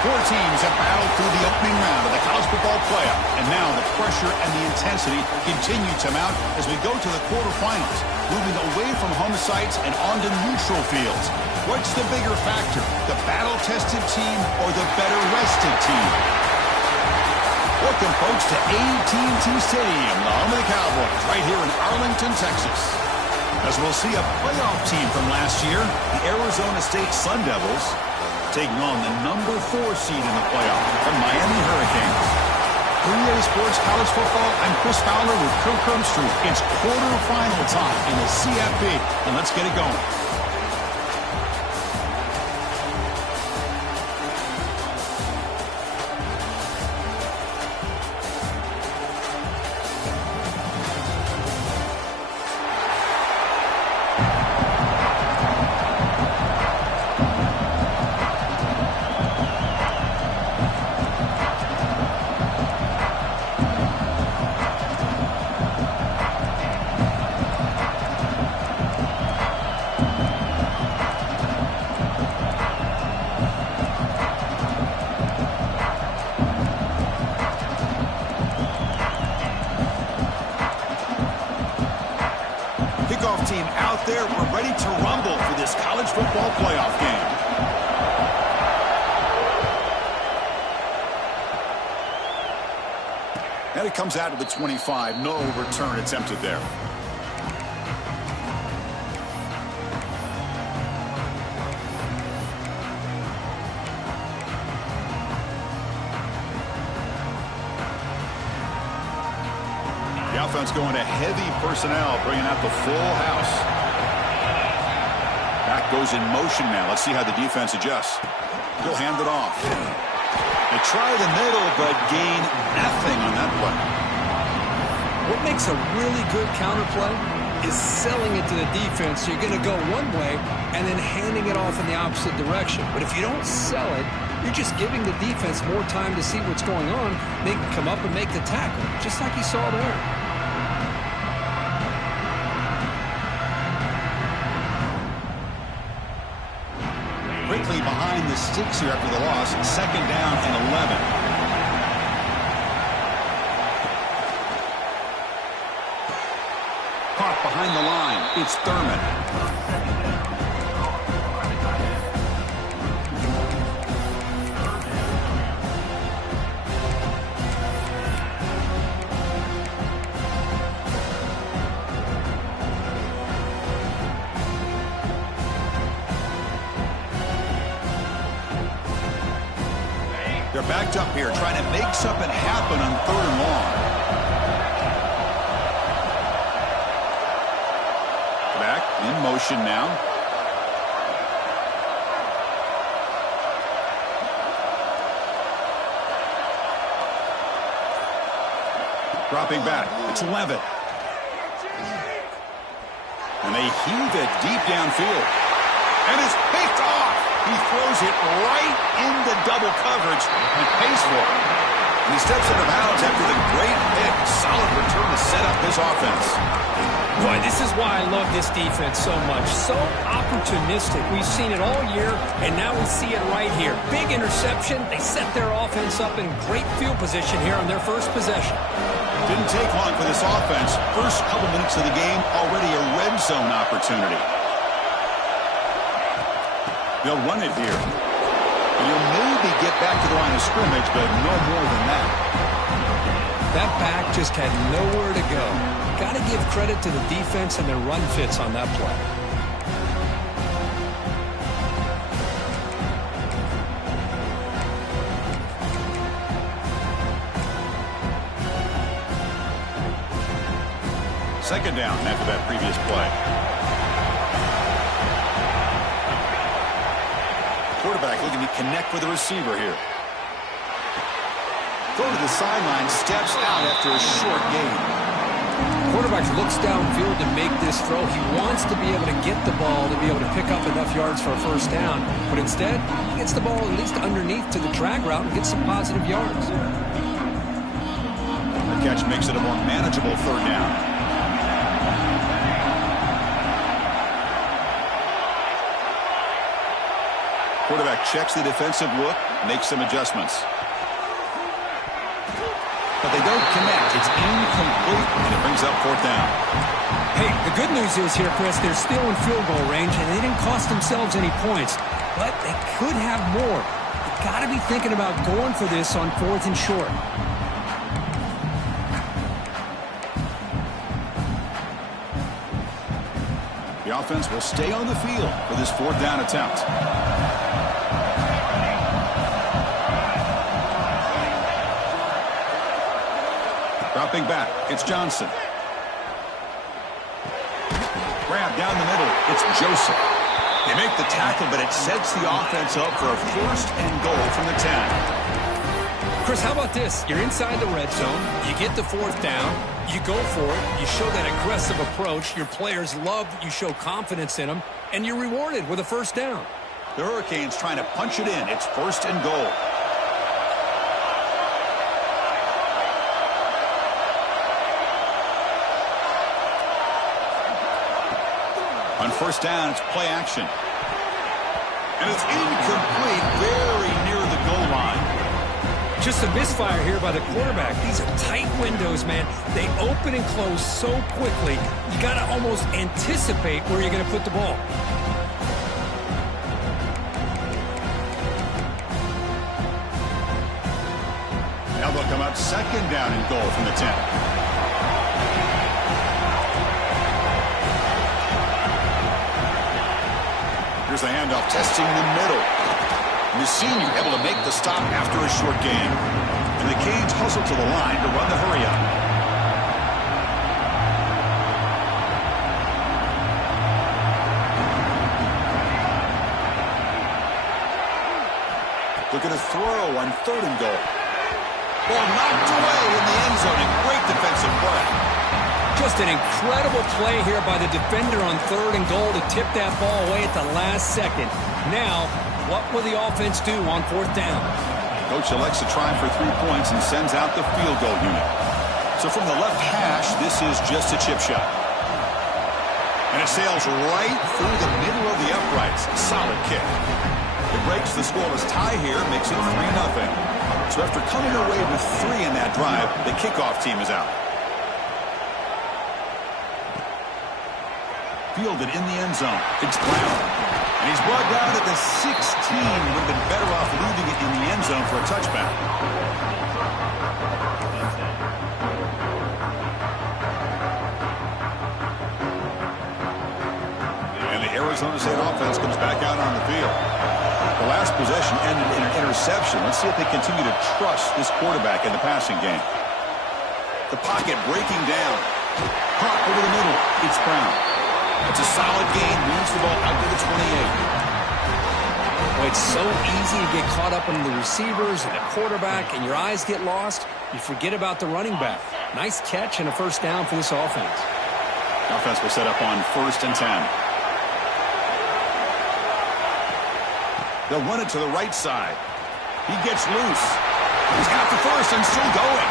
Four teams have battled through the opening round of the college football playoff, and now the pressure and the intensity continue to mount as we go to the quarterfinals, moving away from home sites and onto neutral fields. What's the bigger factor, the battle-tested team or the better-rested team? Welcome, folks, to AT&T Stadium, the home of the Cowboys, right here in Arlington, Texas. As we'll see a playoff team from last year, the Arizona State Sun Devils, taking on the number 4 seed in the playoff, the Miami Hurricanes. 3A Sports College Football, I'm Chris Fowler with Kirk Herbstreit. It's quarterfinal time in the CFP, and let's get it going. Team out there, we're ready to rumble for this college football playoff game. And it comes out of the 25. No return attempted there. Offense going to heavy personnel, bringing out the full house. Back goes in motion now. Let's see how the defense adjusts. He'll hand it off. They try the middle, but gain nothing on that play. What makes a really good counterplay is selling it to the defense. So you're going to go one way and then handing it off in the opposite direction. But if you don't sell it, you're just giving the defense more time to see what's going on. They can come up and make the tackle, just like you saw there. Quickly behind the sticks here after the loss. 2nd down and 11. Caught behind the line. It's Thurman. They're backed up here, trying to make something happen on 3rd and long. Back in motion now. Dropping back. It's Levitt. And they heave it deep downfield. And it's picked off. He throws it right into double coverage and pays for it. And he steps out of bounds after the great pick. Solid return to set up his offense. Boy, this is why I love this defense so much. So opportunistic. We've seen it all year, and now we see it right here. Big interception. They set their offense up in great field position here on their first possession. Didn't take long for this offense. First couple minutes of the game, already a red zone opportunity. They'll run it here. And he'll maybe get back to the line of scrimmage, but no more than that. That back just had nowhere to go. Got to give credit to the defense and their run fits on that play. Second down after that previous play. Quarterback looking to connect with the receiver here. Throw to the sideline, steps out after a short gain. Quarterback looks downfield to make this throw. He wants to be able to get the ball to be able to pick up enough yards for a first down. But instead, he gets the ball at least underneath to the drag route and gets some positive yards. The catch makes it a more manageable 3rd down. Quarterback checks the defensive look, makes some adjustments. But they don't connect. It's incomplete, and it brings up fourth down. Hey, the good news is here, Chris, they're still in field goal range, and they didn't cost themselves any points. But they could have more. You've got to be thinking about going for this on 4th and short. The offense will stay on the field for this 4th down attempt. Dropping back, it's Johnson. Grab down the middle, it's Joseph. They make the tackle, but it sets the offense up for a 1st and goal from the 10. Chris, how about this? You're inside the red zone. You get the 4th down. You go for it. You show that aggressive approach. Your players love that you show confidence in them, and you're rewarded with a 1st down. The Hurricanes trying to punch it in. It's 1st and goal. On 1st down, it's play action. And it's incomplete, very near the goal line. Just a misfire here by the quarterback. These are tight windows, man. They open and close so quickly, you got to almost anticipate where you're going to put the ball. Now they'll come up 2nd down and goal from the 10. Here's the handoff, testing the middle. And the senior able to make the stop after a short gain. And the Canes hustle to the line to run the hurry-up. Looking to throw on 3rd and goal. Ball knocked away in the end zone. A great defensive play. Just an incredible play here by the defender on 3rd and goal to tip that ball away at the last second. Now, what will the offense do on 4th down? Coach elects to try for 3 points and sends out the field goal unit. So from the left hash, this is just a chip shot. And it sails right through the middle of the uprights. Solid kick. It breaks the scoreless tie here, makes it 3-0. So after coming away with 3 in that drive, the kickoff team is out. Fielded in the end zone. It's Brown. And he's brought down at the 16. Would have been better off leaving it in the end zone for a touchback. And the Arizona State offense comes back out on the field. The last possession ended in an interception. Let's see if they continue to trust this quarterback in the passing game. The pocket breaking down. Caught over the middle. It's Brown. It's a solid gain. Moves the ball out to the 28. Well, it's so easy to get caught up in the receivers and the quarterback, and your eyes get lost. You forget about the running back. Nice catch and a 1st down for this offense. The offense will set up on 1st and 10. They'll run it to the right side. He gets loose. He's got the 1st and still going.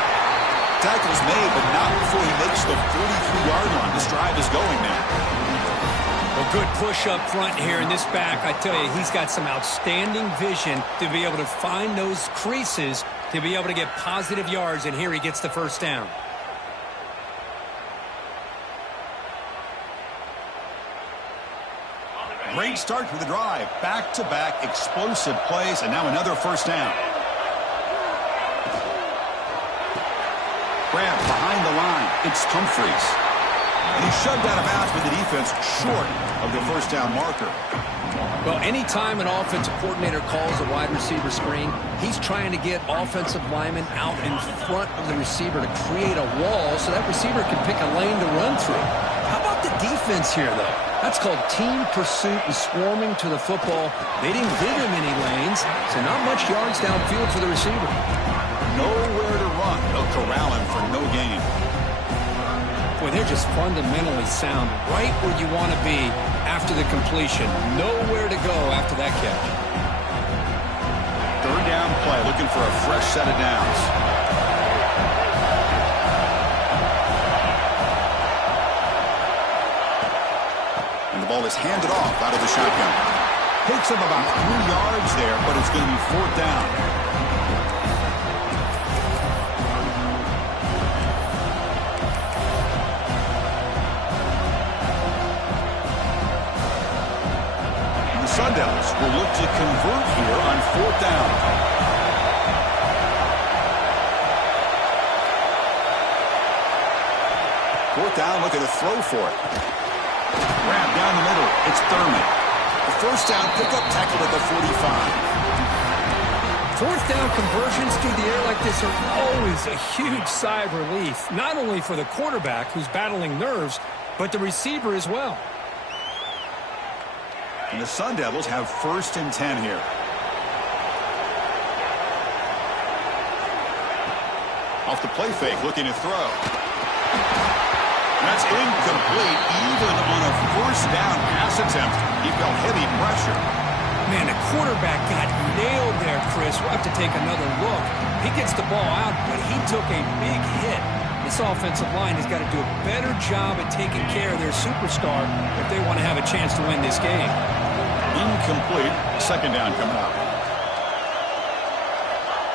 Tackle's made, but not before he makes the 43-yard line. This drive is going now. A good push up front here in this back. I tell you, he's got some outstanding vision to be able to find those creases to be able to get positive yards, and here he gets the 1st down. Great start to the drive. Back-to-back explosive plays, and now another 1st down. Grab behind the line. It's Humphreys. And he's shoved out of bounds with the defense short of the 1st down marker. Well, anytime an offensive coordinator calls a wide receiver screen, he's trying to get offensive linemen out in front of the receiver to create a wall so that receiver can pick a lane to run through. How about the defense here, though? That's called team pursuit and swarming to the football. They didn't give him any lanes, so not much yards downfield for the receiver. Nowhere to run. They'll corral him for no gain. Boy, they're just fundamentally sound, right where you want to be after the completion. Nowhere to go after that catch. 3rd down play, looking for a fresh set of downs. And the ball is handed off out of the shotgun. Picks up about 3 yards there, but it's going to be 4th down. Sun Devils will look to convert here on 4th down. 4th down, looking to throw for it. Grab down the middle. It's Thurman. The 1st down pickup, tackled at the 45. 4th down conversions through the air like this are always a huge sigh of relief, not only for the quarterback who's battling nerves, but the receiver as well. And the Sun Devils have 1st and 10 here. Off the play fake, looking to throw. That's incomplete, even on a 1st down pass attempt. He felt heavy pressure. Man, the quarterback got nailed there, Chris. We'll have to take another look. He gets the ball out, but he took a big hit. This offensive line has got to do a better job at taking care of their superstar if they want to have a chance to win this game. Incomplete. 2nd down coming up.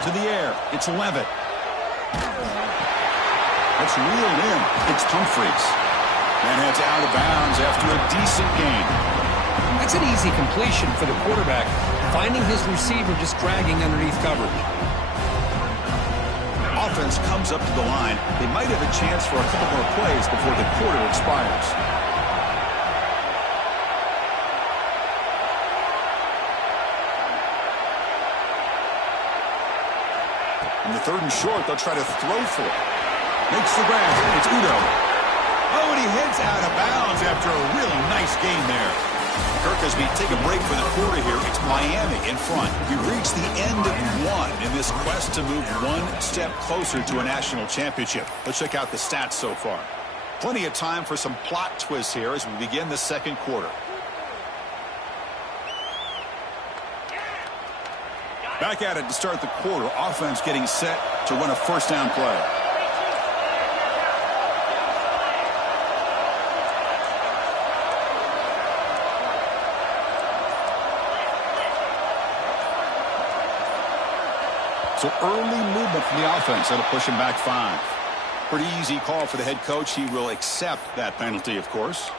To the air. It's Levitt. That's reeled in. It's Humphreys. And it's out of bounds after a decent gain. That's an easy completion for the quarterback, finding his receiver just dragging underneath coverage. Offense comes up to the line. They might have a chance for a couple more plays before the quarter expires. In the 3rd and short, they'll try to throw for it. Makes the grab. It's Udo. Oh, and he heads out of bounds after a really nice gain there. Kirk, as we take a break for the quarter here, it's Miami in front. We reach the end of 1 in this quest to move 1 step closer to a national championship. Let's check out the stats so far. Plenty of time for some plot twists here as we begin the 2nd quarter. Back at it to start the quarter. Offense getting set to run a 1st down play. So early movement from the offense that'll push him back 5. Pretty easy call for the head coach. He will accept that penalty, of course.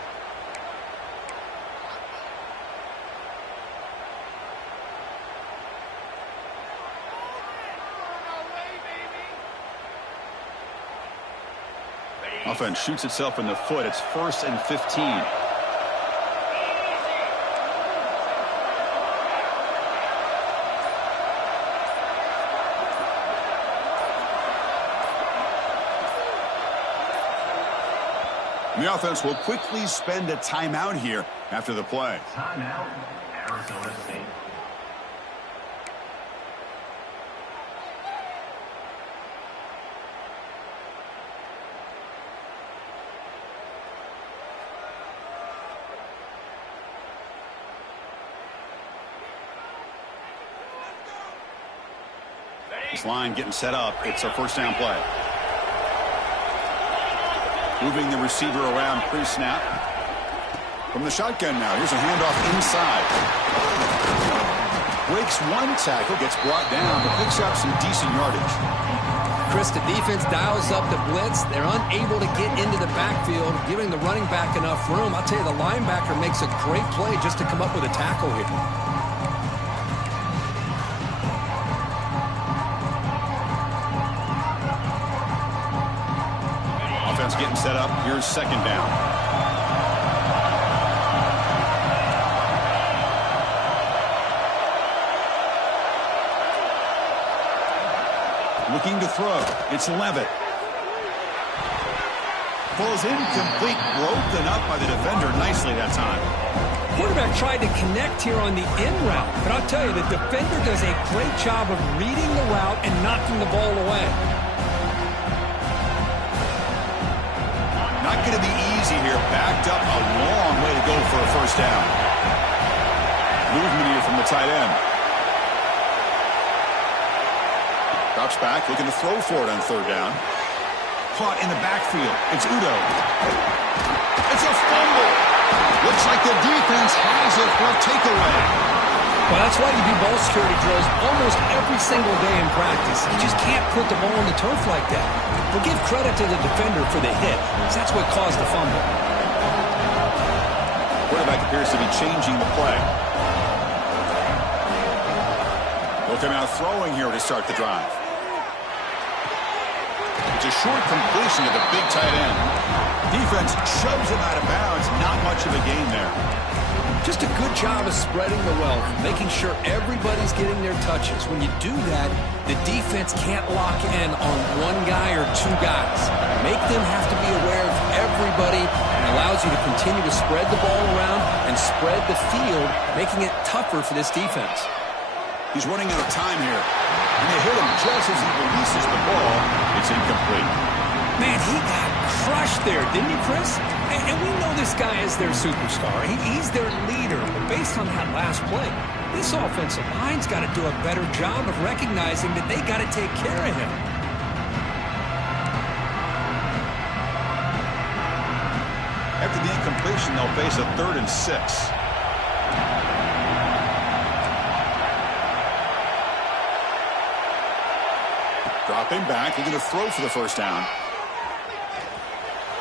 Offense shoots itself in the foot. It's 1st and 15. The offense will quickly spend a timeout here after the play. Timeout, Arizona State. This line getting set up. It's a 1st down play. Moving the receiver around pre-snap. From the shotgun now. Here's a handoff inside. Breaks 1 tackle, gets brought down, but picks up some decent yardage. Chris, the defense dials up the blitz. They're unable to get into the backfield, giving the running back enough room. I'll tell you, the linebacker makes a great play just to come up with a tackle here. Getting set up. Here's 2nd down. Looking to throw. It's Levitt. Falls incomplete. Broken up by the defender nicely that time. Quarterback tried to connect here on the in route, but I'll tell you, the defender does a great job of reading the route and knocking the ball away. Not going to be easy here. Backed up a long way to go for a 1st down. Movement here from the tight end. Drops back, looking to throw for it on 3rd down. Caught in the backfield. It's Udo. It's a fumble. Looks like the defense has it for a takeaway. Well, that's why you do ball security drills almost every single day in practice. You just can't put the ball on the turf like that. But give credit to the defender for the hit, because that's what caused the fumble. Quarterback appears to be changing the play. He'll come out throwing here to start the drive. It's a short completion to the big tight end. Defense shoves him out of bounds. Not much of a gain there. Just a good job of spreading the wealth, making sure everybody's getting their touches. When you do that, the defense can't lock in on one guy or two guys. Make them have to be aware of everybody, and allows you to continue to spread the ball around and spread the field, making it tougher for this defense. He's running out of time here. And they hit him just as he releases the ball. It's incomplete. Man, he got crushed there, didn't he, Chris? And we know this guy is their superstar. He's their leader. But based on that last play, this offensive line's got to do a better job of recognizing that they got to take care of him. After the incompletion, they'll face a 3rd and 6. Dropping back, they're going to throw for the first down.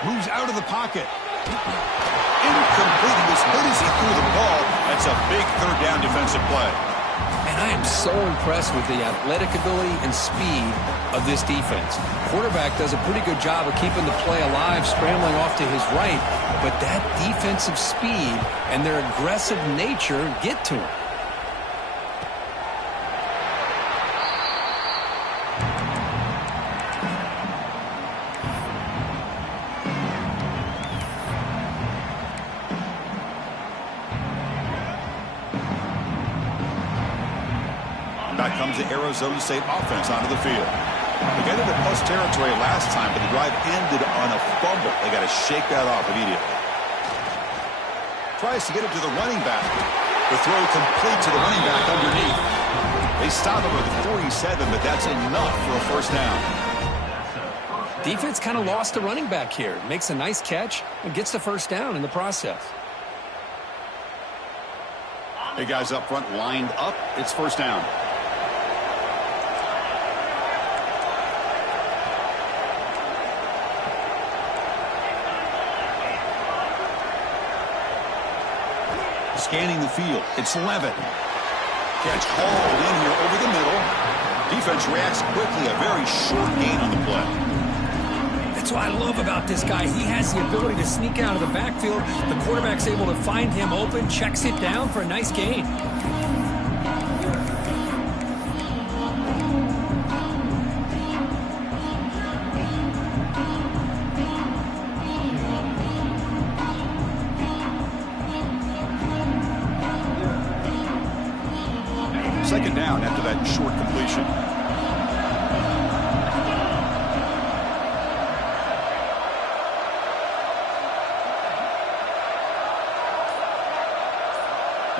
Moves out of the pocket. Incomplete. He was hit as he threw the ball. That's a big 3rd down defensive play. And I am so impressed with the athletic ability and speed of this defense. Quarterback does a pretty good job of keeping the play alive, scrambling off to his right. But that defensive speed and their aggressive nature get to him. Back comes the Arizona State offense onto the field. They got into plus territory last time, but the drive ended on a fumble. They got to shake that off immediately. Tries to get it to the running back. The throw complete to the running back underneath. They stop him at the 47, but that's enough for a first down. Defense kind of lost the running back here. Makes a nice catch and gets the first down in the process. Hey, guys up front lined up. It's first down. Scanning the field. It's Levitt. Catch hauled in here over the middle. Defense reacts quickly. A very short gain on the play. That's what I love about this guy. He has the ability to sneak out of the backfield. The quarterback's able to find him open, checks it down for a nice gain. Second down after that short completion.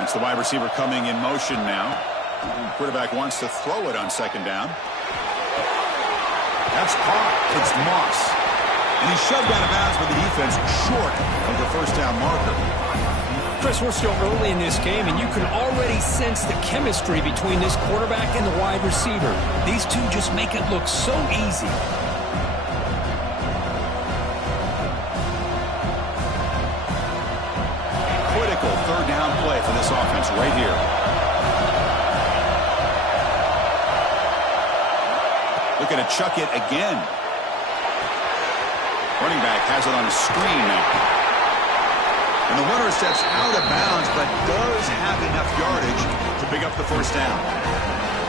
It's the wide receiver coming in motion now. Quarterback wants to throw it on second down. That's caught. It's Moss. And he's shoved out of bounds by the defense short of the first down marker. Chris, we're still early in this game, and you can already sense the chemistry between this quarterback and the wide receiver. These two just make it look so easy. Critical third down play for this offense right here. Looking to chuck it again. Running back has it on a screen now. And the runner steps out of bounds, but does have enough yardage to pick up the first down.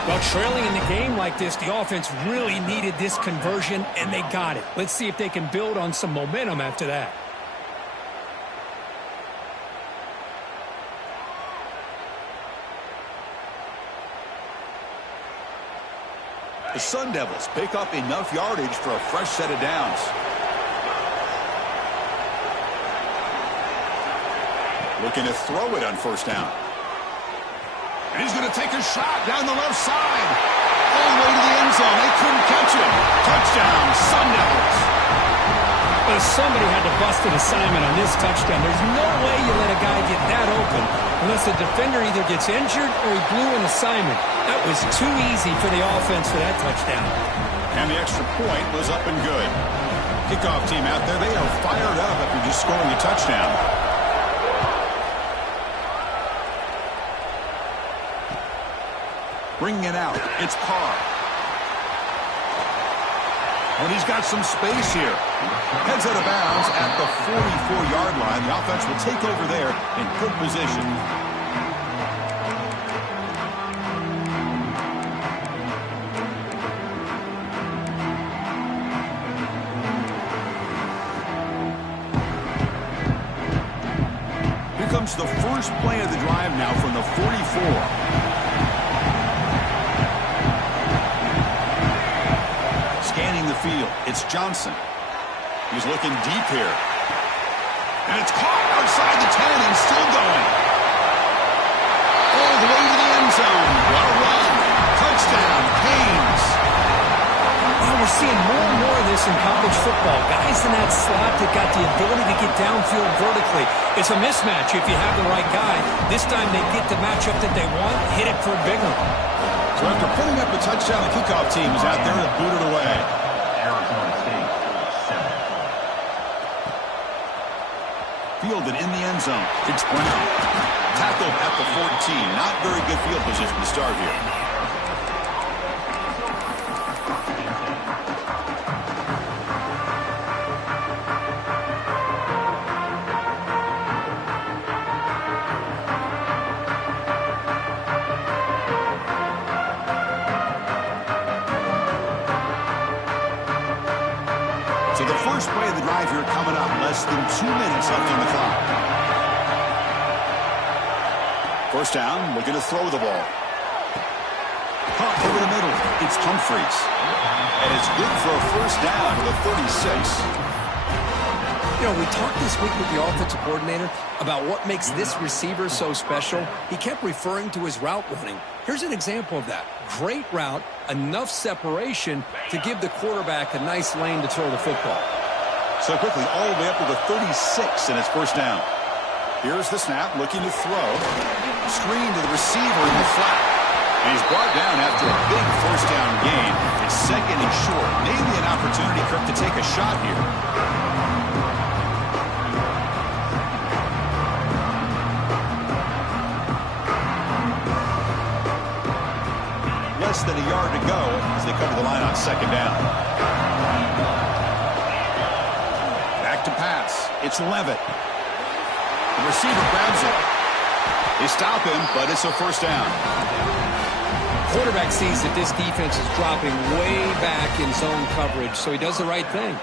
Well, trailing in the game like this, the offense really needed this conversion, and they got it. Let's see if they can build on some momentum after that. The Sun Devils pick up enough yardage for a fresh set of downs. Looking to throw it on first down. And he's going to take a shot down the left side. All the way to the end zone. They couldn't catch him. Touchdown, Sun Devils. But somebody had to bust an assignment on this touchdown. There's no way you let a guy get that open unless the defender either gets injured or he blew an assignment. That was too easy for the offense for that touchdown. And the extra point was up and good. Kickoff team out there, they are fired up after just scoring a touchdown. Bringing it out, it's Carr. And he's got some space here. Heads out of bounds at the 44-yard line. The offense will take over there in good position. Here comes the first play of the drive now from the 44. Field. It's Johnson. He's looking deep here. And it's caught outside the 10 and still going. All the way to the end zone. What a run. Touchdown, Canes. Well, we're seeing more and more of this in college football. Guys in that slot that got the ability to get downfield vertically. It's a mismatch if you have the right guy. This time they get the matchup that they want, hit it for a big one. So after putting up a touchdown, the kickoff team is out there to boot it away. Fielded in the end zone. It's Brown. Tackled at the 14. Not very good field position to start here. So the first play of the drive here coming up. Less than 2 minutes left on the clock. First down, looking to throw the ball. Pump over the middle. It's Humphreys. And it's good for a first down to the 36. You know, we talked this week with the offensive coordinator about what makes this receiver so special. He kept referring to his route running. Here's an example of that. Great route, enough separation to give the quarterback a nice lane to throw the football. So quickly, all the way up to the 36, and it's first down. Here's the snap, looking to throw. Screen to the receiver in the flat. And he's brought down after a big first down gain. It's second and short. Maybe an opportunity, Kirk, to take a shot here. Less than a yard to go as they cover the line on second down. Back to pass. It's Levitt. The receiver grabs it. They stop him, but it's a first down. Quarterback sees that this defense is dropping way back in zone coverage, so he does the right thing.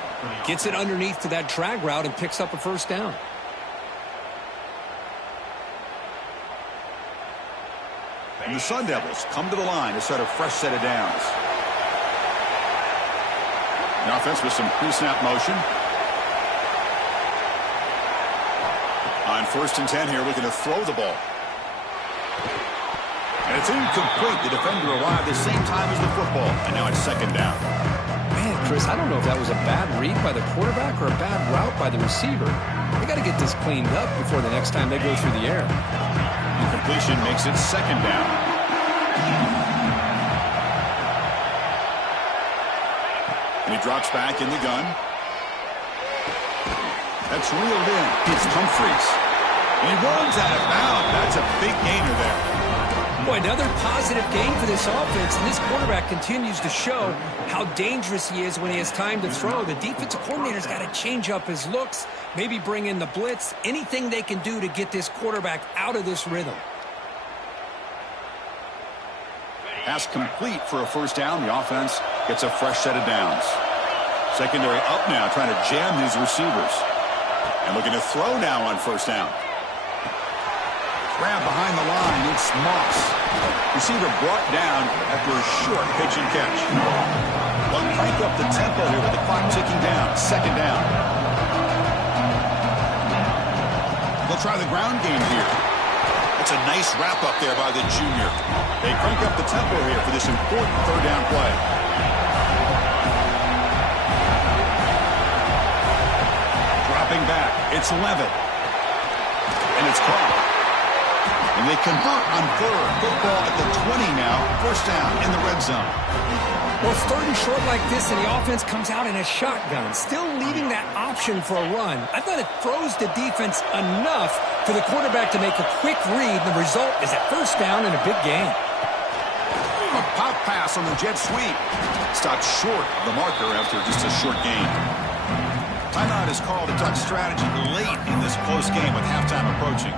Gets it underneath to that drag route and picks up a first down. And the Sun Devils come to the line to set a fresh set of downs. The offense with some pre-snap motion. On first and 10 here, looking to throw the ball. And it's incomplete. The defender arrived at the same time as the football. And now it's second down. Man, Chris, I don't know if that was a bad read by the quarterback or a bad route by the receiver. They got to get this cleaned up before the next time they go through the air. Incompletion makes it second down. And he drops back in the gun. That's reeled in. It's Humphreys. And he runs out of bounds. That's a big gainer there. Boy, another positive gain for this offense, and this quarterback continues to show how dangerous he is when he has time to throw. The defensive coordinator's got to change up his looks, maybe bring in the blitz, anything they can do to get this quarterback out of this rhythm. Pass complete for a first down. The offense gets a fresh set of downs. Secondary up now, trying to jam these receivers. And looking to throw now on first down. Grab behind the line, it's Moss. Receiver brought down after a short pitch and catch. They'll crank up the tempo here with the clock ticking down. Second down. They'll try the ground game here. That's a nice wrap up there by the junior. They crank up the tempo here for this important third down play. It's Levitt. And it's caught. And they convert on third. Football at the 20 now. First down in the red zone. Well, it's third and short like this, and the offense comes out in a shotgun, still leaving that option for a run. I thought it throws the defense enough for the quarterback to make a quick read. The result is a first down and a big gain. A pop pass on the jet sweep. Stopped short of the marker after just a short gain. Timeout is called to talk strategy late in this close game with halftime approaching.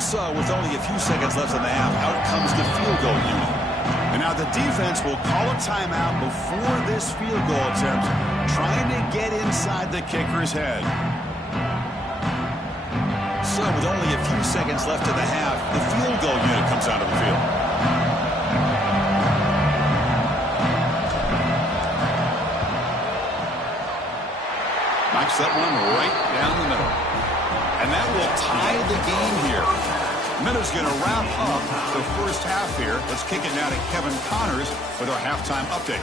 So, with only a few seconds left in the half, out comes the field goal unit. And now the defense will call a timeout before this field goal attempt, trying to get inside the kicker's head. So, with only a few seconds left in the half, the field goal unit comes out of the field. Knocks that one right down the middle. And that will tie the game here. Minnows going to wrap up the first half here. Let's kick it now to Kevin Connors with our halftime update.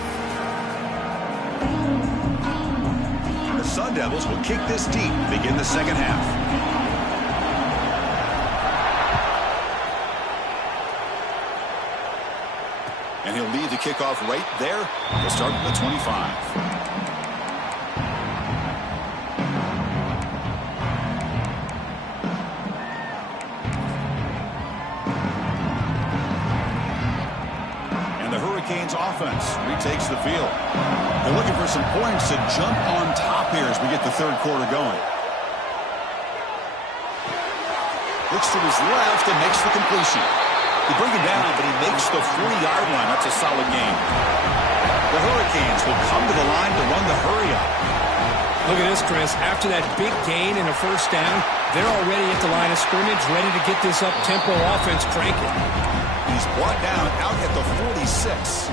The Sun Devils will kick this deep to begin the second half. And he'll lead the kickoff right there. He'll start from the 25. Offense retakes the field. They're looking for some points to jump on top here as we get the third quarter going. Looks to his left and makes the completion. They bring him down, but he makes the 40-yard line. That's a solid game. The Hurricanes will come to the line to run the hurry-up. Look at this, Chris. After that big gain and a first down, they're already at the line of scrimmage, ready to get this up-tempo offense cranking. He's brought down out at the 46.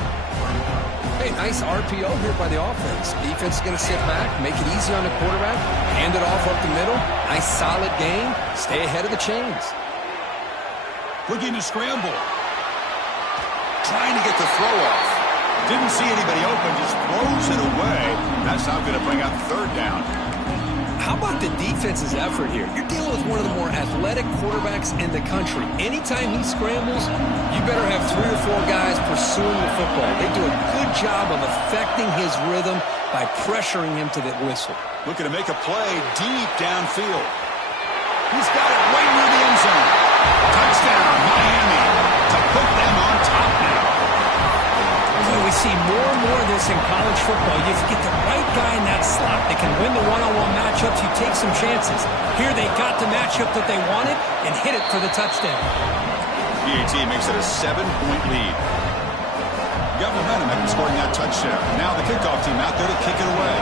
Hey, nice RPO here by the offense. Defense is going to sit back, make it easy on the quarterback, hand it off up the middle. Nice solid game. Stay ahead of the chains. Looking to scramble. Trying to get the throw off. Didn't see anybody open, just throws it away. That's not going to bring out third down. How about the defense's effort here? You're dealing with one of the more athletic quarterbacks in the country. Anytime he scrambles, you better have 3 or 4 guys pursuing the football. They do a good job of affecting his rhythm by pressuring him to the whistle. Looking to make a play deep downfield. He's got it right near the end zone. Touchdown, Miami, to put them on top now. We see more and more of this in college football. You get the right guy in that slot that can win the one-on-one matchups. You take some chances. Here they got the matchup that they wanted and hit it for the touchdown. PAT makes it a 7-point lead. Got momentum after scoring that touchdown. Now the kickoff team out there to kick it away.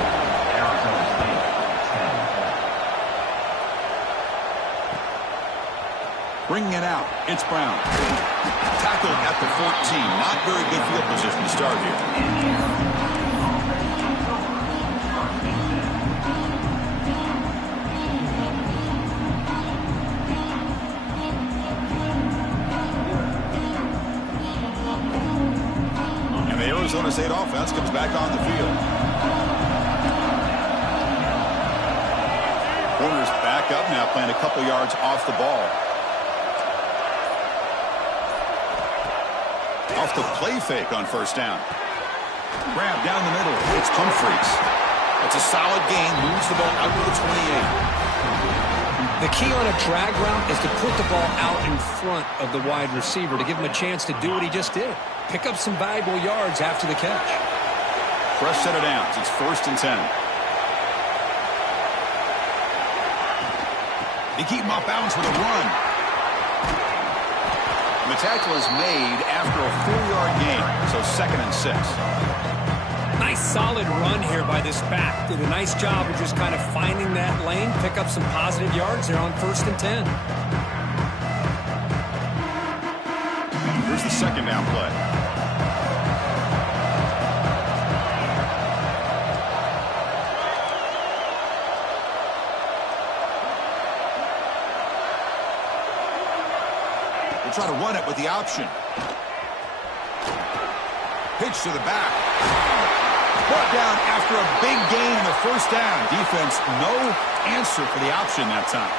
Bringing it out, it's Brown. Tackled at the 14. Not very good field position to start here. And the Arizona State offense comes back on the field. Corners back up now, playing a couple yards off the ball. Off the play fake on first down. Grab down the middle. It's Humphreys. That's a solid gain. Moves the ball out to the 28. The key on a drag route is to put the ball out in front of the wide receiver to give him a chance to do what he just did. Pick up some valuable yards after the catch. Fresh set of downs. It's 1st and 10. They keep him off balance with a run. The tackle is made after a 4-yard gain, so 2nd and 6. Nice solid run here by this back. Did a nice job of just kind of finding that lane, pick up some positive yards there on 1st and 10. Here's the second down play. They'll try to run it with the option. Pitch to the back. Brought down after a big gain in the first down. Defense, no answer for the option that time.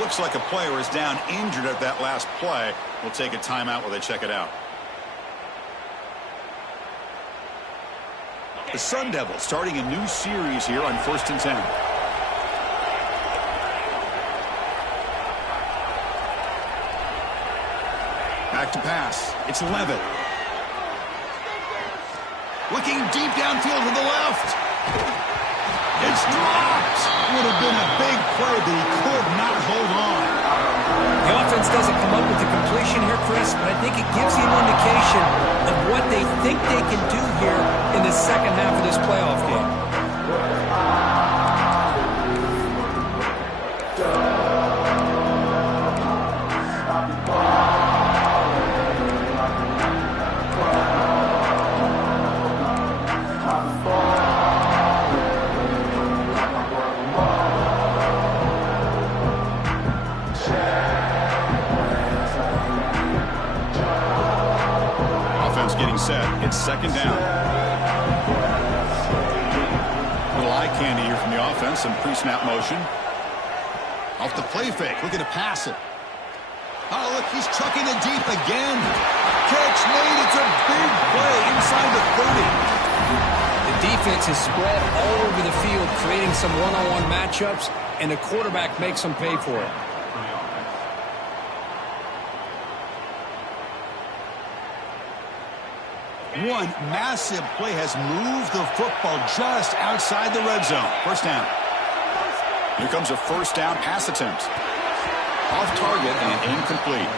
Looks like a player is down injured at that last play. We'll take a timeout while they check it out. The Sun Devils starting a new series here on 1st and 10. Back to pass. It's Levitt. Looking deep downfield to the left. It's dropped. Would have been a big play, but he could not hold on. The offense doesn't come up with the completion here, Chris, but I think it gives you an indication of what they think they can do here in the second half of this playoff game. Set. It's 2nd down. Little eye candy here from the offense. Some pre-snap motion. Off the play fake. Looking to pass it. Oh, look, he's chucking it deep again. Catch made. It's a big play inside the 30. The defense is spread all over the field, creating some one-on-one matchups, and the quarterback makes them pay for it. One massive play has moved the football just outside the red zone. First down. Here comes a first down pass attempt. Off target and incomplete.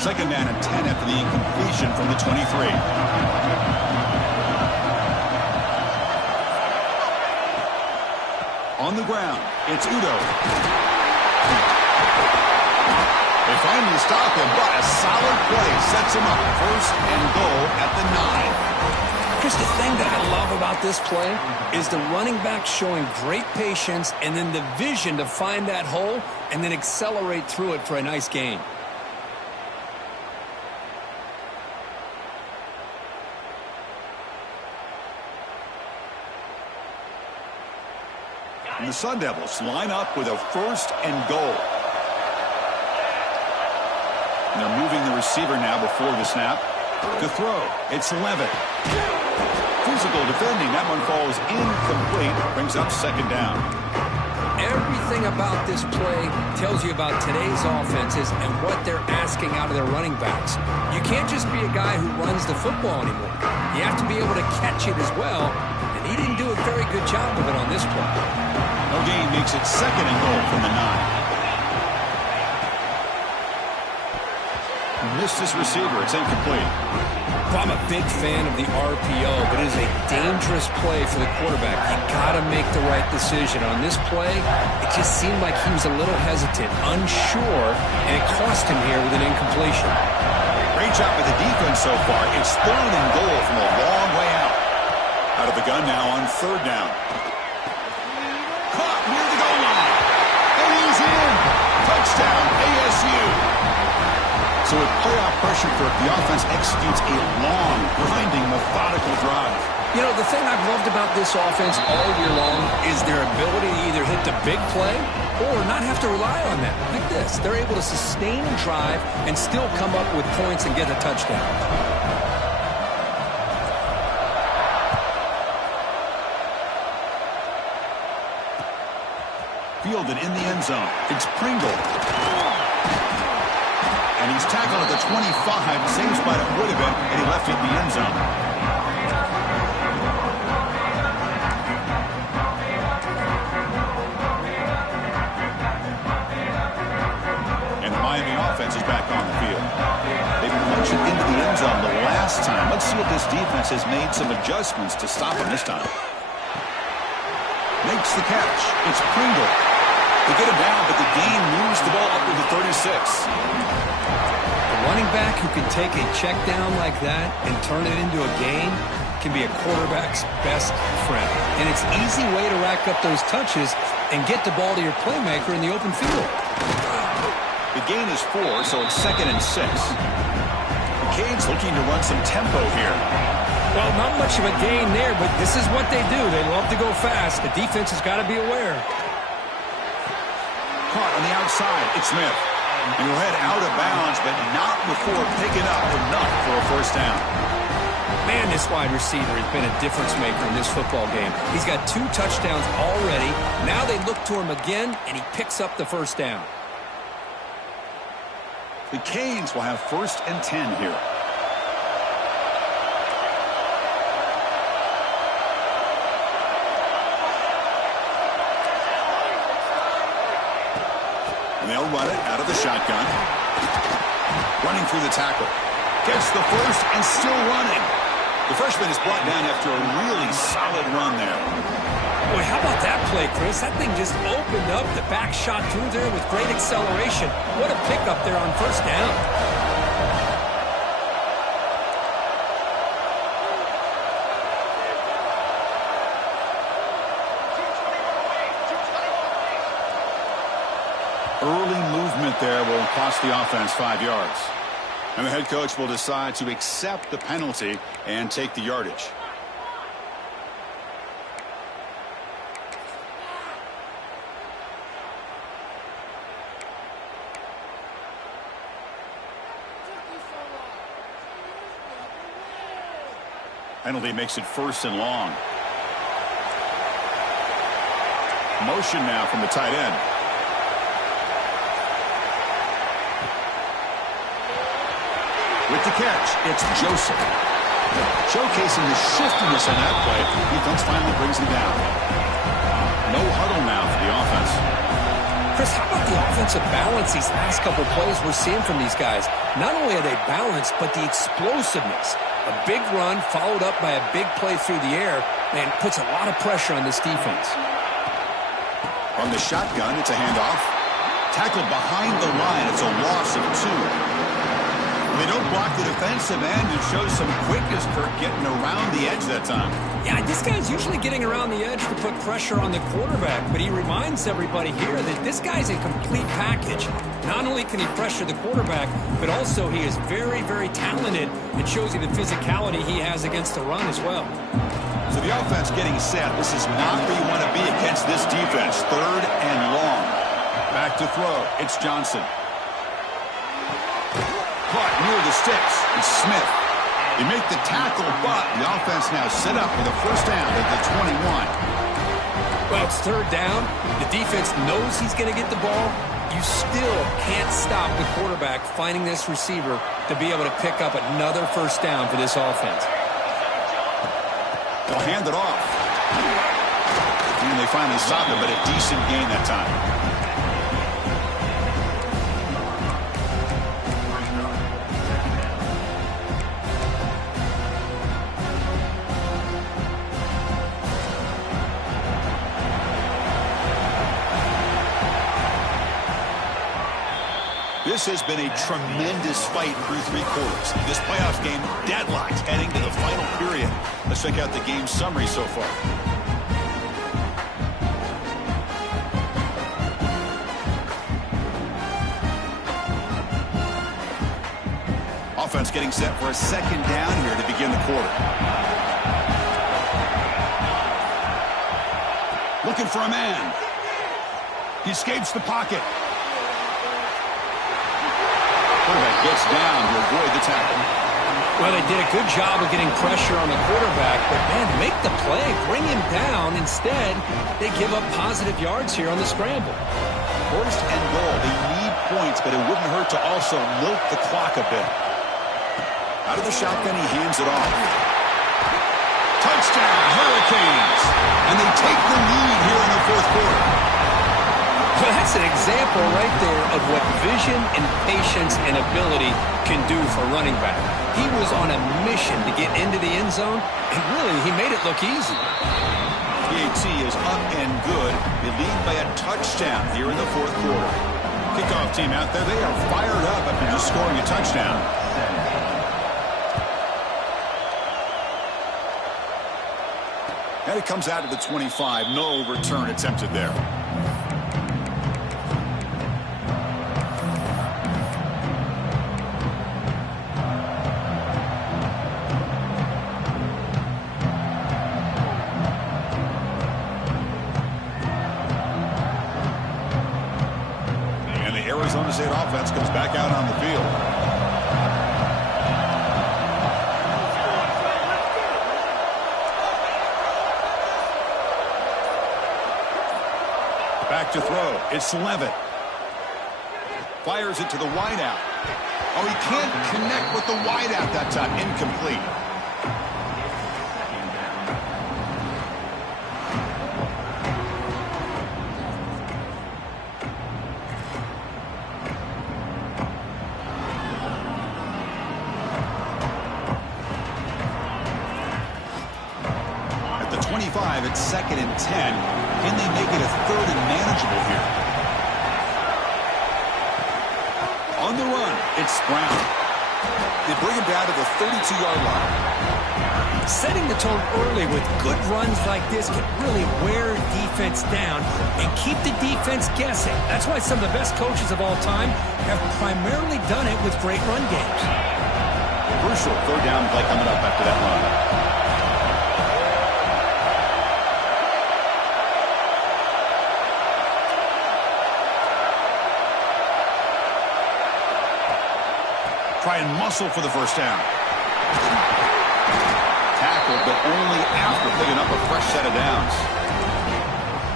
Second down and 10 after the incompletion from the 23. On the ground, it's Udo. They finally stop him, but a solid play sets him up. 1st and goal at the 9. Chris, the thing that I love about this play is the running back showing great patience and then the vision to find that hole and then accelerate through it for a nice gain. And the Sun Devils line up with a 1st and goal. And they're moving the receiver now before the snap. To throw, it's Levitt. Physical defending. That one falls incomplete. Brings up 2nd down. Everything about this play tells you about today's offenses and what they're asking out of their running backs. You can't just be a guy who runs the football anymore. You have to be able to catch it as well. And he didn't do a very good job of it on this play. No gain makes it 2nd and goal from the 9. Missed his receiver. It's incomplete. Well, I'm a big fan of the RPO, but it is a dangerous play for the quarterback. You got to make the right decision. On this play, it just seemed like he was a little hesitant, unsure, and it cost him here with an incompletion. Great job by the defense so far. It's 3rd and goal from a long way out. Out of the gun now on 3rd down. Caught near the goal line. And he's in. Touchdown, ASU. So with playoff pressure for it, the offense executes a long, grinding, methodical drive. You know, the thing I've loved about this offense all year long is their ability to either hit the big play or not have to rely on that. Like this. They're able to sustain a drive and still come up with points and get a touchdown. Fielded in the end zone. It's Pringle. And he's tackled at the 25. Same spot it would have been, and he left it in the end zone. And the Miami offense is back on the field. They punched it into the end zone the last time. Let's see if this defense has made some adjustments to stop him this time. makes the catch. It's Pringle. They get him down, but the gain moves the ball up to the 36. A running back who can take a check down like that and turn it into a gain can be a quarterback's best friend. And it's an easy way to rack up those touches and get the ball to your playmaker in the open field. The gain is 4, so it's 2nd and 6. The Canes looking to run some tempo here. Well, not much of a gain there, but this is what they do. They love to go fast. The defense has got to be aware. Caught on the outside. It's Smith. And he'll head out of bounds, but not before picking up enough for a first down. Man, this wide receiver has been a difference maker in this football game. He's got 2 touchdowns already. Now they look to him again, and he picks up the first down. The Canes will have 1st and 10 here. They'll run it out of the shotgun. Running through the tackle. Gets the first and still running. The freshman is brought down after a really solid run there. Boy, how about that play, Chris? That thing just opened up. The back shot through there with great acceleration. What a pickup there on first down. Early movement there will cost the offense 5 yards. And the head coach will decide to accept the penalty and take the yardage. Penalty makes it 1st and long. Motion now from the tight end. With the catch, it's Joseph. Showcasing the shiftiness in that play. Defense finally brings him down. No huddle now for the offense. Chris, how about the offensive balance these last couple plays we're seeing from these guys? Not only are they balanced, but the explosiveness. A big run followed up by a big play through the air, man, puts a lot of pressure on this defense. From the shotgun, it's a handoff. Tackled behind the line. It's a loss of 2. They don't block the defensive end and show some quickness for getting around the edge that time. Yeah, this guy's usually getting around the edge to put pressure on the quarterback, but he reminds everybody here that this guy's a complete package. Not only can he pressure the quarterback, but also he is very, very talented. It shows you the physicality he has against the run as well. So the offense getting set. This is not where you want to be against this defense. 3rd and long. Back to throw. It's Johnson. Caught near the sticks. It's Smith. They make the tackle, but the offense now set up for the first down at the 21. Well, it's 3rd down. The defense knows he's going to get the ball. You still can't stop the quarterback finding this receiver to be able to pick up another first down for this offense. They'll hand it off. And they finally stop it, but a decent gain that time. This has been a tremendous fight through 3 quarters. This playoff game deadlocked heading to the final period. Let's check out the game summary so far. Offense getting set for a 2nd down here to begin the quarter. Looking for a man. He escapes the pocket. Quarterback gets down to avoid the tackle. Well, they did a good job of getting pressure on the quarterback, but, man, make the play, bring him down. Instead, they give up positive yards here on the scramble. 1st and goal. They need points, but it wouldn't hurt to also milk the clock a bit. Out of the shotgun, he hands it off. Touchdown, Hurricanes! And they take the lead here in the 4th quarter. Well, that's an example right there of what vision and patience and ability can do for running back. He was on a mission to get into the end zone, and really, he made it look easy. He PAT is up and good. They lead by a touchdown here in the fourth quarter. Kickoff team out there, they are fired up after just scoring a touchdown. And it comes out to the 25. No return attempted there. And the Arizona State offense comes back out on the field. Back to throw. It's Levitt. Fires it to the wideout. Oh, he can't connect with the wideout that time. Incomplete. At the 25, it's 2nd and 10. Can they make it a 3rd and manageable here? On the run, it's Brown. They bring him down to the 32-yard line. Setting the tone early with good runs like this can really wear defense down and keep the defense guessing. That's why some of the best coaches of all time have primarily done it with great run games. Crucial 3rd down play coming up after that run. Try and muscle for the first down. Tackled, but only after picking up a fresh set of downs.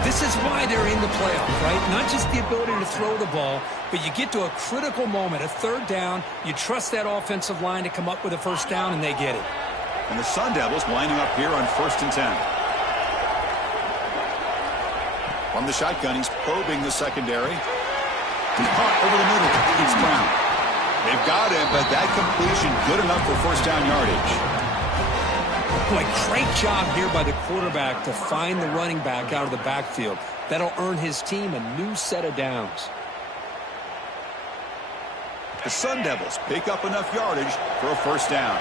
This is why they're in the playoffs, right? Not just the ability to throw the ball, but you get to a critical moment, a 3rd down. You trust that offensive line to come up with a first down, and they get it. And the Sun Devils lining up here on 1st and 10. From the shotgun, he's probing the secondary. Caught over the middle. It's Brown. They've got him, but that completion good enough for first down yardage. Boy, great job here by the quarterback to find the running back out of the backfield. That'll earn his team a new set of downs. The Sun Devils pick up enough yardage for a first down.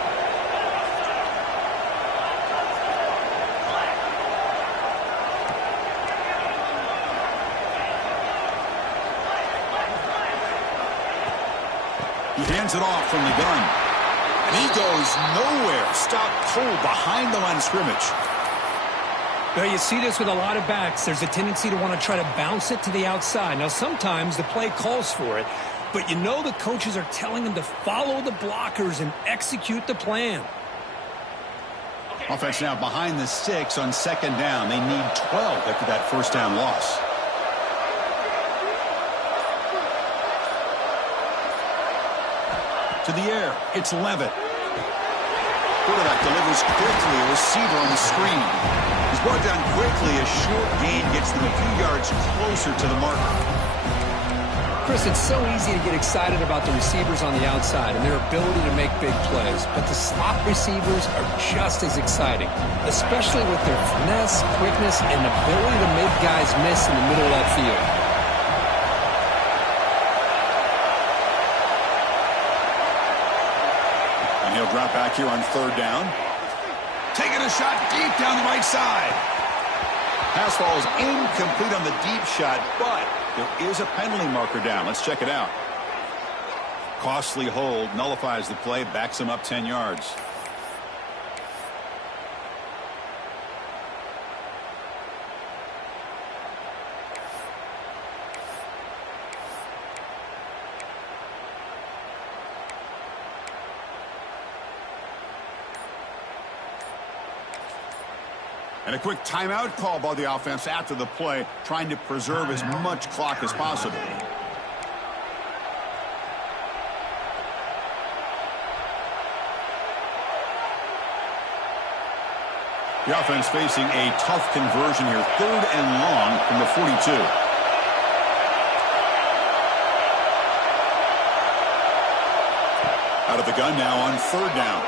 He hands it off from the gun. And he goes nowhere. Stopped cold behind the line of scrimmage. Well, you see this with a lot of backs. There's a tendency to want to try to bounce it to the outside. Now, sometimes the play calls for it, but you know the coaches are telling them to follow the blockers and execute the plan. Offense now behind the 6 on 2nd down. They need 12 after that first down loss. To the air, it's Levitt. Quarterback delivers quickly, a receiver on the screen. He's brought down quickly. A short gain gets them a few yards closer to the marker. Chris, it's so easy to get excited about the receivers on the outside and their ability to make big plays, but the slot receivers are just as exciting, especially with their finesse, quickness, and ability to make guys miss in the middle of that field. He'll drop back here on 3rd down. Taking a shot deep down the right side. Pass falls incomplete on the deep shot, but there is a penalty marker down. Let's check it out. Costly hold, nullifies the play, backs him up 10 yards. And a quick timeout call by the offense after the play, trying to preserve as much clock as possible. The offense facing a tough conversion here, 3rd and long from the 42. Out of the gun now on 3rd down.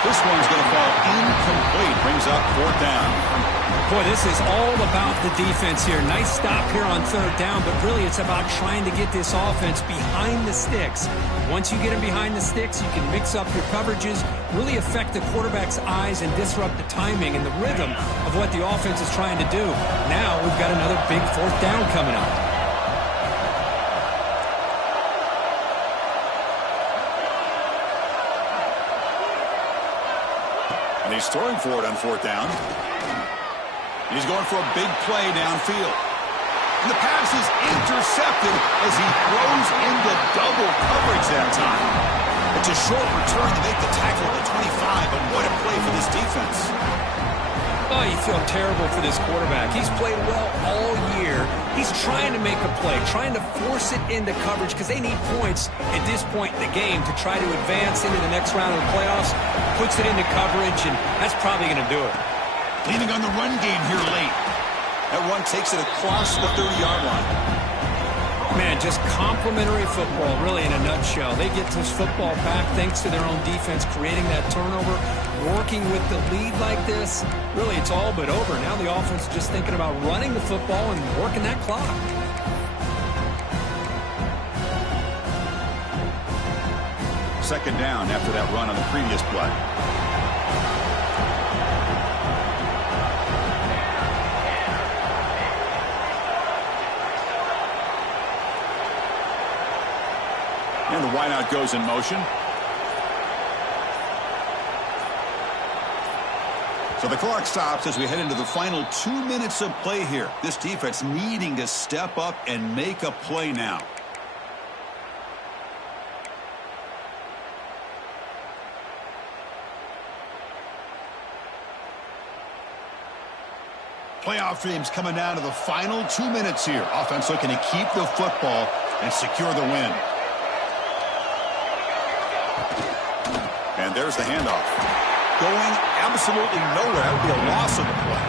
This one's going to fall incomplete. Brings up 4th down. Boy, this is all about the defense here. Nice stop here on third down, but really it's about trying to get this offense behind the sticks. Once you get them behind the sticks, you can mix up your coverages, really affect the quarterback's eyes and disrupt the timing and the rhythm of what the offense is trying to do. Now we've got another big fourth down coming up. And he's throwing for it on fourth down. He's going for a big play downfield. And the pass is intercepted as he throws into double coverage that time. It's a short return to make the tackle at the 25, but what a play for this defense. Oh, you feel terrible for this quarterback. He's played well all year. He's trying to make a play, trying to force it into coverage because they need points at this point in the game to try to advance into the next round of the playoffs. Puts it into coverage, and that's probably going to do it. Leaning on the run game here late. That run takes it across the 30-yard line. Man, just complimentary football, really, in a nutshell. They get this football back thanks to their own defense, creating that turnover, working with the lead like this. Really, it's all but over. Now the offense is just thinking about running the football and working that clock. Second down after that run on the previous play. And the wideout goes in motion. So the clock stops as we head into the final 2 minutes of play here. This defense needing to step up and make a play now. Playoff dreams coming down to the final 2 minutes here. Offense looking to keep the football and secure the win. And there's the handoff. Going absolutely nowhere. That would be a loss of the play.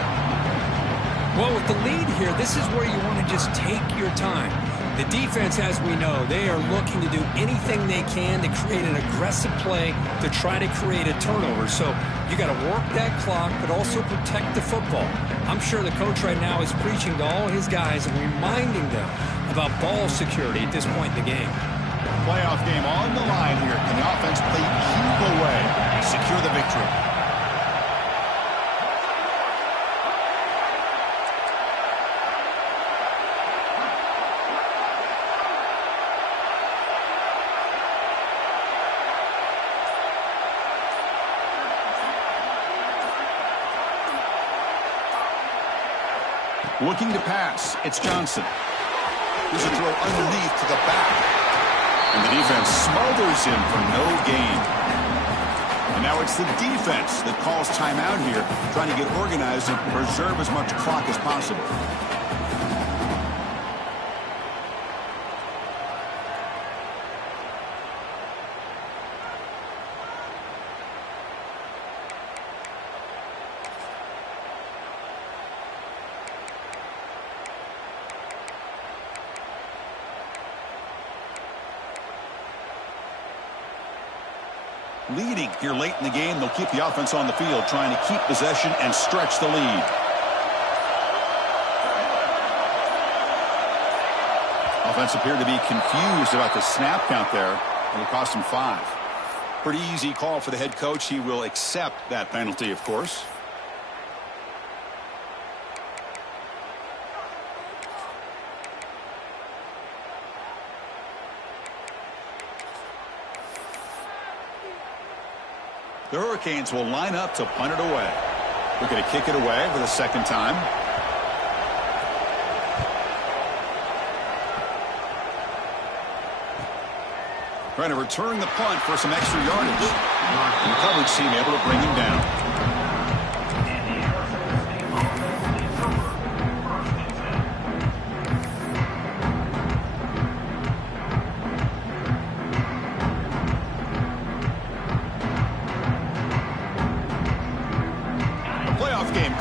Well, with the lead here, this is where you want to just take your time. The defense, as we know, they are looking to do anything they can to create an aggressive play to try to create a turnover. So you got to work that clock, but also protect the football. I'm sure the coach right now is preaching to all his guys and reminding them about ball security at this point in the game. Playoff game on the line here. Can the offense play keep away and secure the victory? Looking to pass, it's Johnson. There's a throw underneath to the back. And the defense smothers him for no gain. And now it's the defense that calls timeout here, trying to get organized and preserve as much clock as possible. Leading here late in the game, they'll keep the offense on the field, trying to keep possession and stretch the lead. Offense appeared to be confused about the snap count there. It'll cost him 5. Pretty easy call for the head coach. He will accept that penalty, of course. The Hurricanes will line up to punt it away. We're going to kick it away for the second time. Trying to return the punt for some extra yardage. And the coverage team able to bring him down.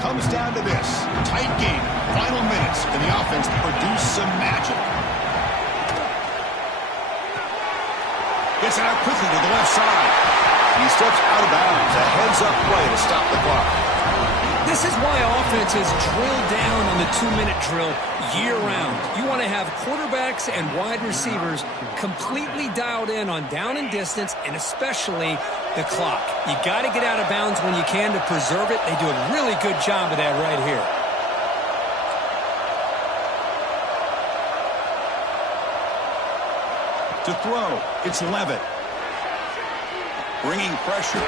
Comes down to this. Tight game. Final minutes. And the offense produce some magic. Gets it out quickly to the left side. He steps out of bounds. A heads-up play to stop the clock. This is why offenses drill down on the 2-minute drill year-round. You want to have quarterbacks and wide receivers completely dialed in on down and distance, and especially the clock. You got to get out of bounds when you can to preserve it. They do a really good job of that right here. To throw, it's Levitt. Bringing pressure.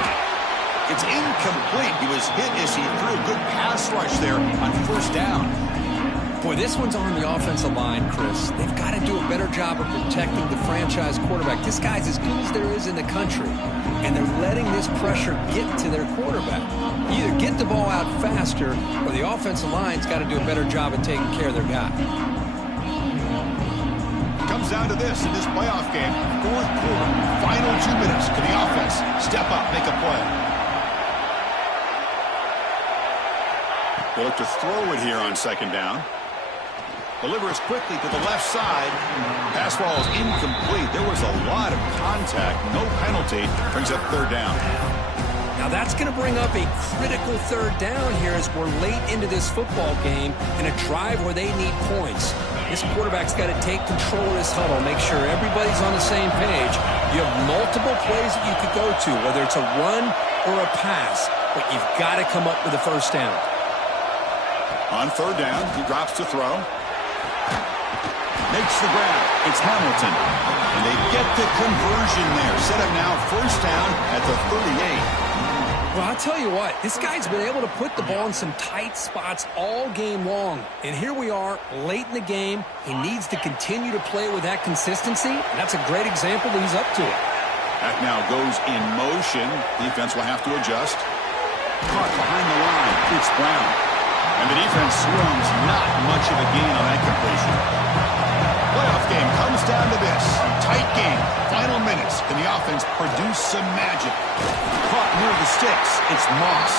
It's incomplete. He was hit as he threw a good pass rush there on first down. Boy, this one's on the offensive line, Chris. They've got to do a better job of protecting the franchise quarterback. This guy's as good as there is in the country, and they're letting this pressure get to their quarterback. Either get the ball out faster, or the offensive line's got to do a better job of taking care of their guy. Comes down to this in this playoff game. Fourth quarter, final 2 minutes. Can the offense step up, make a play? They look to throw it here on second down. Delivers quickly to the left side. Pass ball is incomplete. There was a lot of contact. No penalty. Brings up third down. Now that's going to bring up a critical third down here as we're late into this football game in a drive where they need points. This quarterback's got to take control of this huddle, make sure everybody's on the same page. You have multiple plays that you could go to, whether it's a run or a pass, but you've got to come up with a first down. On third down, he drops to throw. Makes the grab. It's Hamilton. And they get the conversion there. Set up now first down at the 38. Well, I'll tell you what, this guy's been able to put the ball in some tight spots all game long. And here we are, late in the game. He needs to continue to play with that consistency. And that's a great example that he's up to it. That now goes in motion. Defense will have to adjust. Caught behind the line. It's Brown. And the defense swarms not much of a gain on that completion. Playoff game comes down to this. Tight game. Final minutes. Can the offense produce some magic? Caught near the sticks. It's Moss.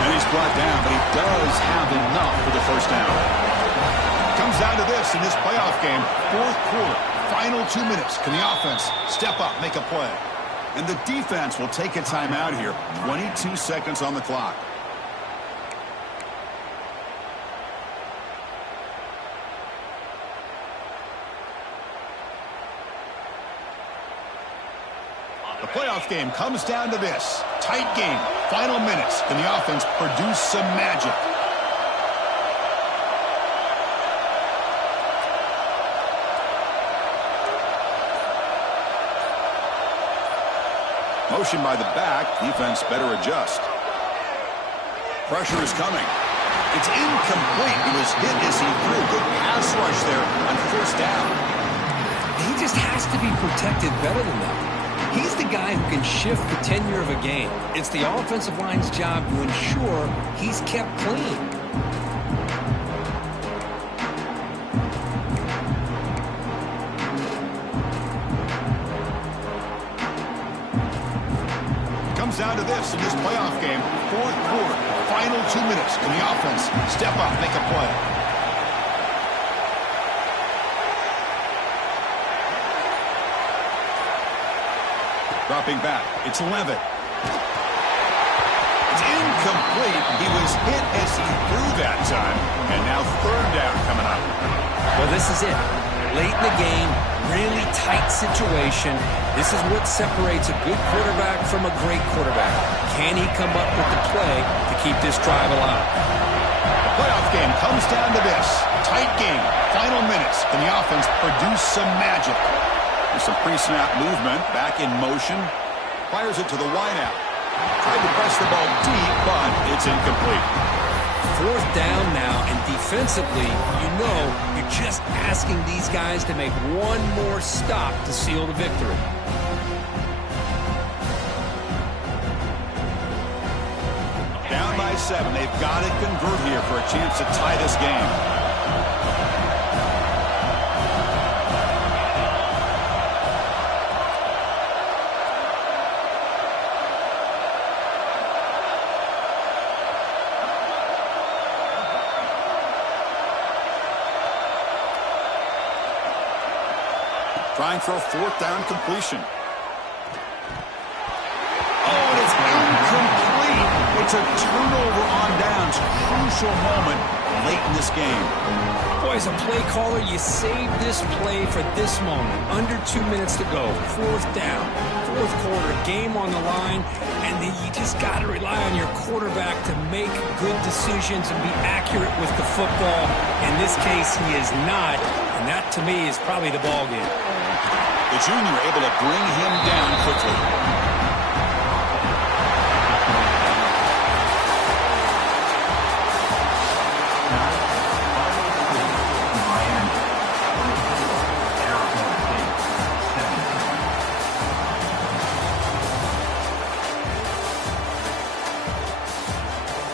And he's brought down, but he does have enough for the first down. Comes down to this in this playoff game. Fourth quarter. Final 2 minutes. Can the offense step up, make a play? And the defense will take a timeout here. 22 seconds on the clock. The playoff game comes down to this. Tight game. Final minutes. Can the offense produce some magic? Motion by the back. Defense better adjust. Pressure is coming. It's incomplete. He was hit as he threw a good pass rush there on first down. He just has to be protected better than that. He's the guy who can shift the tenure of a game. It's the offensive line's job to ensure he's kept clean. Comes down to this in this playoff game. Fourth quarter, final 2 minutes. Can the offense step up, make a play? Dropping back, it's Levitt. It's incomplete. He was hit as he threw that time. And now third down coming up. Well, this is it. Late in the game, really tight situation. This is what separates a good quarterback from a great quarterback. Can he come up with the play to keep this drive alive? The playoff game comes down to this. Tight game, final minutes. Can the offense produce some magic? Some pre-snap movement, back in motion. Fires it to the wideout. Tried to press the ball deep, but it's incomplete. Fourth down now, and defensively, you know you're just asking these guys to make one more stop to seal the victory. Down by 7. They've got to convert here for a chance to tie this game. Trying for a fourth down completion. Oh, and it's incomplete. It's a turnover on down. becomes a crucial moment late in this game. Boy, as a play caller, you save this play for this moment. Under 2 minutes to go. 4th down. 4th quarter. Game on the line. And then you just got to rely on your quarterback to make good decisions and be accurate with the football. In this case, he is not. And that, to me, is probably the ball game. The junior able to bring him down quickly.